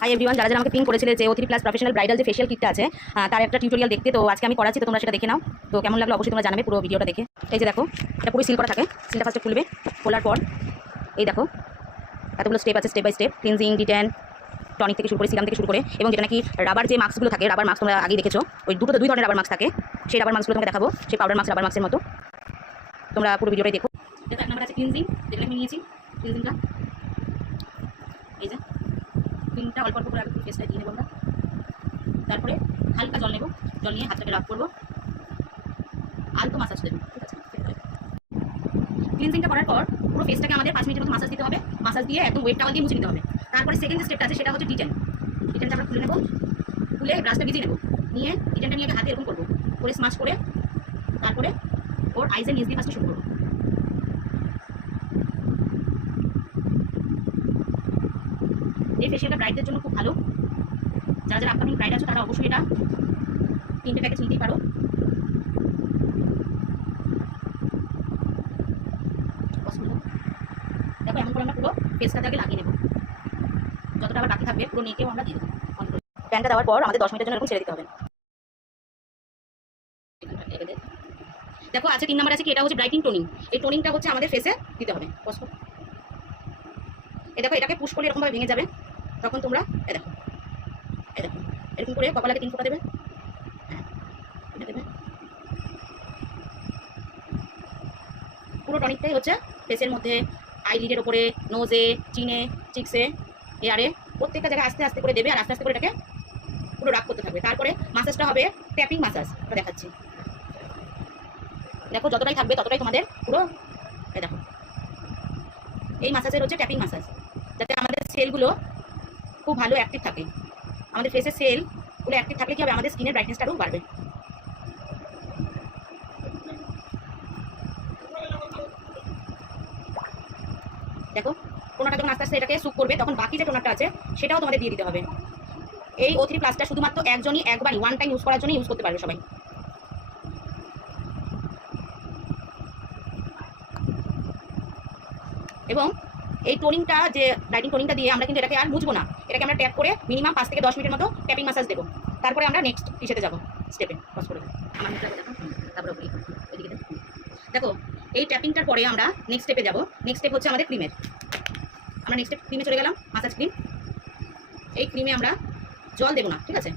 Hi everyone, যারা যারা আমাকে পিং করেছিলে যে O3 প্লাস প্রফেশনাল ব্রাইডাল যে ফেশিয়াল কিটটা আছে তার একটা টিউটোরিয়াল দেখতে, তো আজকে আমি করাচ্ছি, তো তোমরা সেটা দেখে নাও। তো কেমন লাগলো অবশ্যই তোমরা জানাবে পুরো ভিডিওটা দেখে। এই যে দেখো, এটা পুরো সিল করা থাকে। সিলটা ফার্স্টে খুলবে, খোলার পর এই দেখো এতগুলো স্টেপ আছে, step by step, cleansing, detan, tonic থেকে শুরু করে, সিরাম থেকে শুরু করে, এবং যেটা নাকি রাবার যে মাস্কগুলো থাকে, রাবার মাস্ক তোমরা আগে দেখেছো, ওই দুই ধরনের রাবার মাস্ক থাকে। সেই রাবার মাস্কগুলো তোমাকে দেখাবো, সেই পাউডার মাস্ক রাবার মাস্কের মতো। তোমরা পুরো ভিডিওটাই দেখো। এটা এক নাম্বার আছে ক্লিনজিং, যেটা আমি নিয়েছি ক্লিনজিংটা। এই যে ক্রিমটা অল্প অল্প করে আগে ফেসটা দিয়ে নেবো আমরা। তারপরে হালকা জল নেব, জল নিয়ে হাতটাকে রাব করবো, আলতো মাসাজ দেবো, ঠিক আছে। ক্লিনজিংটা করার পর পুরো ফেসটাকে আমাদের 5 মিনিটের মতো মাসাজ দিতে হবে। মাসাজ দিয়ে একদম ওয়েট টাওয়াল দিয়ে মুছে নিতে হবে। তারপরে সেকেন্ড যে স্টেপটা আছে সেটা হচ্ছে ডিটেন। ডিটেনটা আমরা খুলে নেবো, খুলে ব্রাশটা ভিজিয়ে নেবো, নিয়ে ডিটেনটা নিয়ে হাতে এরকম করবো, করে স্মাশ করে তারপরে ওর আইজের নিচ দিয়ে ফার্স্টে শুরু করবো। এই ফেশিয়ালটা ব্রাইডদের জন্য খুব ভালো। যারা যারা আপকামিং ব্রাইড আছো তারা অবশ্যই এটা 3টে প্যাকেজ নিতেই পারো। দেখো এমন করে আমরা পুরো ফেসটাকে আগে লাগিয়ে নেবো, যতটা আবার বাকি থাকবে পুরো নিকেও আমরা দিয়ে দেবো। প্যানটা দেওয়ার পর আমাদের 10 মিনিটের জন্য এরকম ছেড়ে দিতে হবে। দেখো আছে 3 নাম্বার আছে কি, এটা হচ্ছে ব্রাইটিং টোনিং। এই টোনিংটা হচ্ছে আমাদের ফেসে দিতে হবে। এই দেখো এটাকে পুশ করলে এরকমভাবে ভেঙে যাবে, তখন তোমরা এই দেখো এরকম করে কপালাকে 3 ফোঁটা দেবে। এটা দেবে, পুরো টনিকটাই হচ্ছে ফেসের মধ্যে, আইলিডের ওপরে, নোজে, চিনে, চিক্সে, এয়ারে, প্রত্যেকটা জায়গায় আস্তে আস্তে করে দেবে, আর আস্তে আস্তে করে এটাকে পুরো রাব করতে থাকবে। তারপরে মাসাজটা হবে ট্যাপিং মাসাজ, দেখাচ্ছি। দেখো যতটাই থাকবে ততটাই তোমাদের পুরো, এই দেখো এই মাসাজের হচ্ছে ট্যাপিং মাসাজ, যাতে আমাদের সেলগুলো খুব ভালো অ্যাক্টিভ থাকে। আমাদের ফেসের সেলগুলো অ্যাক্টিভ থাকলে কি হবে, আমাদের স্কিনের ব্রাইটনেসটা আরও বাড়বে। দেখো টোনাটা যখন আস্তে আস্তে এটাকে সুপ করবে, তখন বাকি যে টোনারটা আছে সেটাও তোমাদের দিয়ে দিতে হবে। এই O3 প্লাসটা শুধুমাত্র একজনই একবারই ওয়ান টাইম ইউজ করার জন্য ইউজ করতে পারবে সবাই। এবং এই টোনিংটা যে ব্রাইটিং টোনিংটা দিয়ে আমরা কিন্তু এটাকে আর মুছবো না, এটাকে আমরা ট্যাপ করে মিনিমাম 5 থেকে 10 মিনিটের মতো ট্যাপিং মাসাজ দেবো। তারপরে আমরা নেক্সট ইসেতে যাবো, স্টেপে পজ করে আমার মুখটা দেখো, তারপরে ওইদিকে দেখো। এই ট্যাপিংটার পরে আমরা নেক্সট স্টেপে যাবো। নেক্সট স্টেপ হচ্ছে আমাদের ক্রিমের। আমরা নেক্সট স্টেপ ক্রিমে চলে গেলাম, মাসাজ ক্রিম। এই ক্রিমে আমরা জল দেবো না, ঠিক আছে।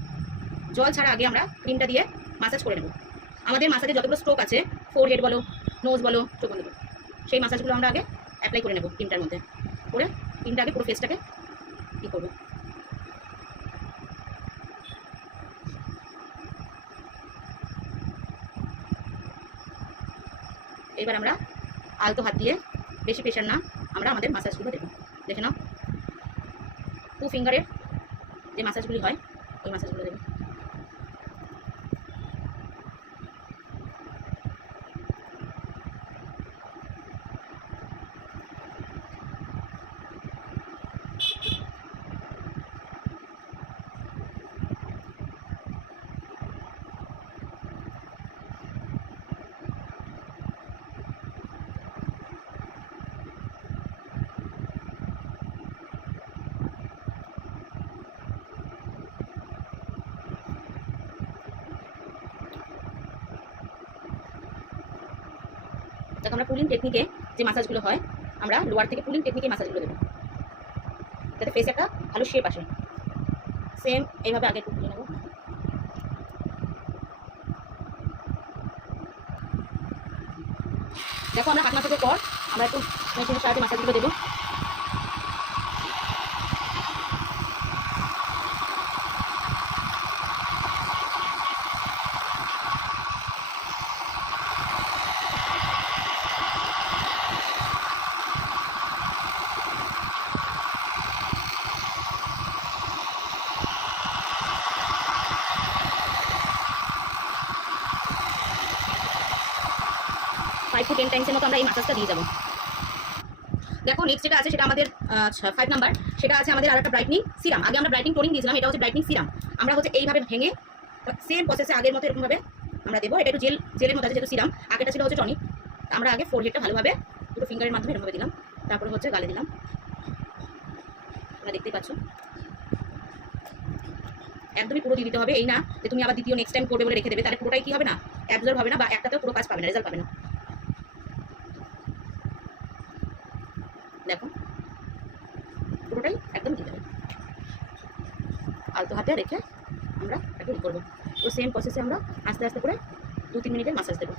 জল ছাড়া আগে আমরা ক্রিমটা দিয়ে মাসাজ করে নেব। আমাদের মাসাজে যতগুলো স্ট্রোক আছে, ফোরহেড বলো, নোজ বলো, চোখ বলো, সেই মাসাজগুলো আমরা আগে অ্যাপ্লাই করে নেব ক্রিমটার মধ্যে। করে ক্রিমটা আগে পুরো ফেসটাকে কী করবো, এবার আমরা আলতো হাত দিয়ে, বেশি প্রেশার না, আমরা আমাদের মাসাজগুলো দেবো। দেখে নাও 2 ফিঙ্গারের যে মাসাজগুলি হয় ওই মাসাজগুলো দেবো। দেখো আমরা পুলিং টেকনিকে যে মাসাজগুলো হয়, আমরা লোয়ার থেকে পুলিং টেকনিকে মাসাজগুলো দেবো, যাতে ফেসে একটা ভালো শেপ আসে। সেম এইভাবে আগে একটু তুলে নেবো। দেখো আমরা 5 মাসের পর আমরা একটু মেশিনের সাহায্যে মাসাজগুলো দেবো। ফাইভ টু 10 টাইমসের মতো আমরা এই মাসাজটা দিয়ে যাবো। দেখো নেক্সট যেটা আছে সেটা আমাদের 5 নাম্বার, সেটা আছে আমাদের আরেকটা ব্রাইটনিং সিরাম। আগে আমরা ব্রাইটনিং টোনিং দিয়েছিলাম, এটা হচ্ছে ব্রাইটনিং সিরাম। আমরা হচ্ছে এইভাবে ভেঙে সেম প্রসেসে আগের মতো এরকমভাবে আমরা দেবো। এটা একটু জেলের মতো আছে যেহেতু সিরাম, আগেটা ছিল হচ্ছে টনিক। আমরা আগে ফোরহেডটা ভালোভাবে দুটো ফিঙ্গারের মাধ্যমে এরকমভাবে দিলাম, তারপরে হচ্ছে গালে দিলাম। তোমরা দেখতেই পাচ্ছ। একদমই পুরো দিয়ে দিতে হবে, এই না যে তুমি আবার দ্বিতীয় নেক্সট টাইম করবে বলে রেখে দেবে, তাহলে পুরোটাই কি হবে না, অ্যাবজর্ব হবে না, বা একটাতেও পুরো কাজ পাবে না, রেজাল্ট পাবে না। দেখো পুরোটাই একদম দিয়ে দেবে, আলতো হাতে রেখে আমরা এটাকে করবো। তো সেম প্রসেসে আমরা আস্তে আস্তে করে 2-3 মিনিটের মাসাজ দেবো।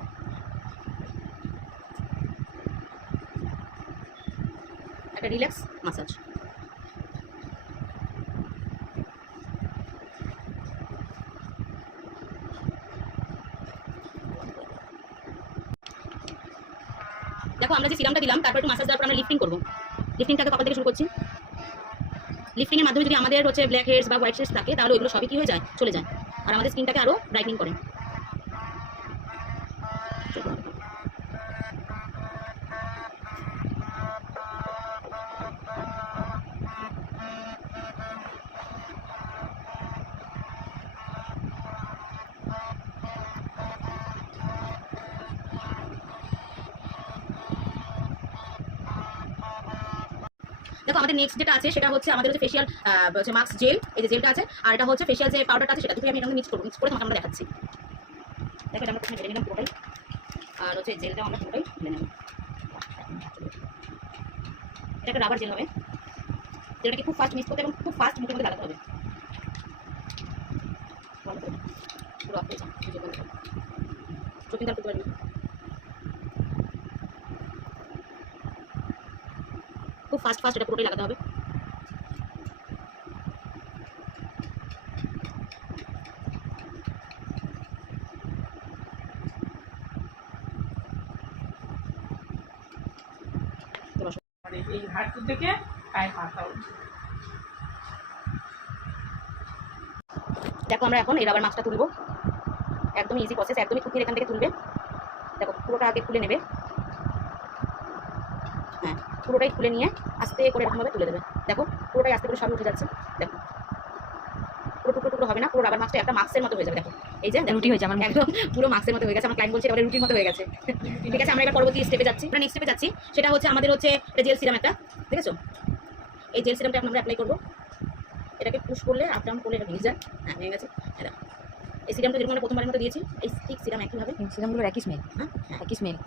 একটা রিল্যাক্স মাসাজ। দেখো আমরা যে সিরামটা দিলাম তারপর একটু মাসাজ দেওয়ার পর আমরা লিফটিং করবো। লিফটিংটাকে কপাল থেকে শুরু করছি। লিফটিংয়ের মাধ্যমে যদি আমাদের হচ্ছে ব্ল্যাক হেডস বা হোয়াইট হেডস থাকে তাহলে ওইগুলো সবই কী হয়ে যায়, চলে যায়, আর আমাদের স্কিনটাকে আরও ব্রাইটনিং করে। দেখো আমাদের নেক্সট যেটা আছে সেটা হচ্ছে আমাদের হচ্ছে ফেশিয়াল হচ্ছে মাস্ক জেল, এই যে জেলটা আছে, আর এটা হচ্ছে ফেশিয়াল যে পাউডারটা আছে সেটা দুটোই আমি এখানে মিক্স করবো। মিক্স করে তোমাকে আমরা দেখাচ্ছি। দেখো এটা আমরা প্রথমে ঢেলে নিলাম পুরোটাই, আর হচ্ছে জেলটা আমরা পুরোটাই ঢেলে নেব। এটা একটা রাবার জেল হবে, যেটাকে খুব ফাস্ট মিক্স করতে এবং খুব ফাস্ট মুখের মধ্যে লাগাতে হবে। পুরো অফ হয়ে যায়, চোখ কিন্তু আর করতে পারবি। খুব ফাস্ট ফাস্ট এটা পুরোটাই লাগাতে হবে। এই হাঁটু থেকে পায়ে পাতা দেখো আমরা এখন এই রাবার মাস্কটা তুলবো। একদমই ইজি প্রসেস, একদমই খুঁটিয়ে এখান থেকে তুলবে। দেখো পুরোটা আগে খুলে নেবে, হ্যাঁ পুরোটাই খুলে নিয়ে আস্তে করে এরকমভাবে তুলে দেবে। দেখো পুরোটাই আস্তে করে সব উঠে যাচ্ছে। দেখো পুরো টুকরো টুকরো হবে না, পুরো রাবার মাস্কটা একটা মাস্কের মতো হয়ে যাবে। দেখো এই যে রুটি হয়ে যাবে, একদম পুরো মাস্কের মতো হয়ে গেছে। আমার ক্লায়েন্ট বলছে এবারে রুটির মতো হয়ে গেছে। ঠিক আছে, আমরা এবার পরবর্তী স্টেপে যাচ্ছি। আমরা নেক্সট স্টেপে যাচ্ছি, সেটা হচ্ছে আমাদের হচ্ছে এটা জেল সিরাম একটা, ঠিক আছে? এই জেল সিরামটা এখন আমরা অ্যাপ্লাই করবো। এটাকে পুশ করলে আপ ডাউন করলে এটা ভেঙে যায়। হ্যাঁ ভেঙে গেছে। এই সিরামটা যেরকম আমরা প্রথমবারের মতো দিয়েছি, এই ঠিক সিরাম একইভাবে, সিরামগুলোর একই স্মেল, হ্যাঁ একই স্মেল।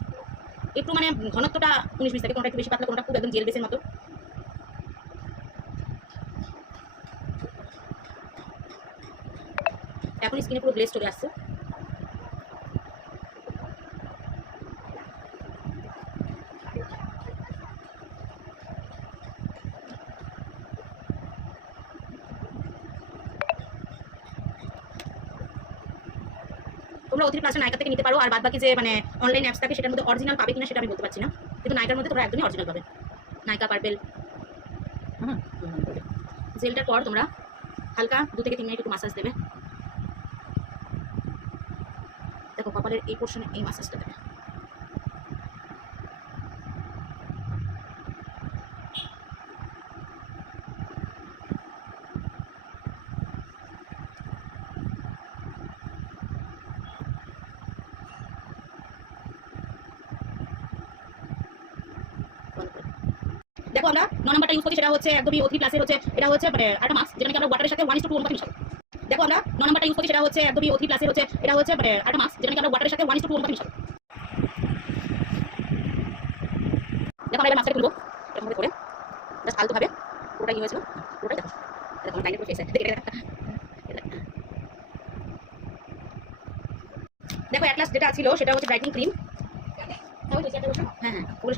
একটু মানে ঘনত্বটা 19-20 থাকে, কোনটা একটু বেশি পাতলা, কোনটা খুব একদম জেল বেসের মতো। এখন স্কিনে পুরো গ্লেজ চলে আসছে। তোমরা অতিরিক্ত প্লাসটা নাইকা থেকে নিতে পারো, আর বাদ বাকি যে মানে অনলাইন অ্যাপস থাকে সেটার মধ্যে অরিজিনাল পাবে কিনা সেটা আমি বলতে পারছি না, কিন্তু নাইকার মধ্যে তোমরা একদমই অরিজিনাল পাবে। নাইকা পার্পেল। জেলটার পর তোমরা হালকা 2 থেকে 3 মিনিট একটু মাসাজ দেবে। দেখো কপালের এই পোর্শনে এই মাসাজটা দেবে। দেখো আমরা 9 নাম্বারটা ইউজ করছি, সেটা হচ্ছে একদমই O3 প্লাসের হচ্ছে, এটা হচ্ছে মানে একটা মাস্ক যেটা আমরা ওয়াটারের সাথে 1:2 অনুপাতে মিশাবো। দেখো আমরা 9 নাম্বারটা ইউজ করছি, সেটা হচ্ছে একদমই O3 প্লাসের হচ্ছে, এটা হচ্ছে মানে একটা মাস্ক যেটা আমরা ওয়াটারের সাথে 1:2 অনুপাতে মিশাবো। দেখো আমরা এবার মাস্কটা খুলবো এরকম করে, জাস্ট আলতো ভাবে পুরোটা কি হয়েছিল পুরোটাই দেখো। দেখো আমার লাইনের পুরো ফেস আছে, দেখো অ্যাট লাস্ট যেটা ছিল সেটা হচ্ছে ব্রাইটনিং ক্রিম। হ্যাঁ হ্যাঁ ওগুলো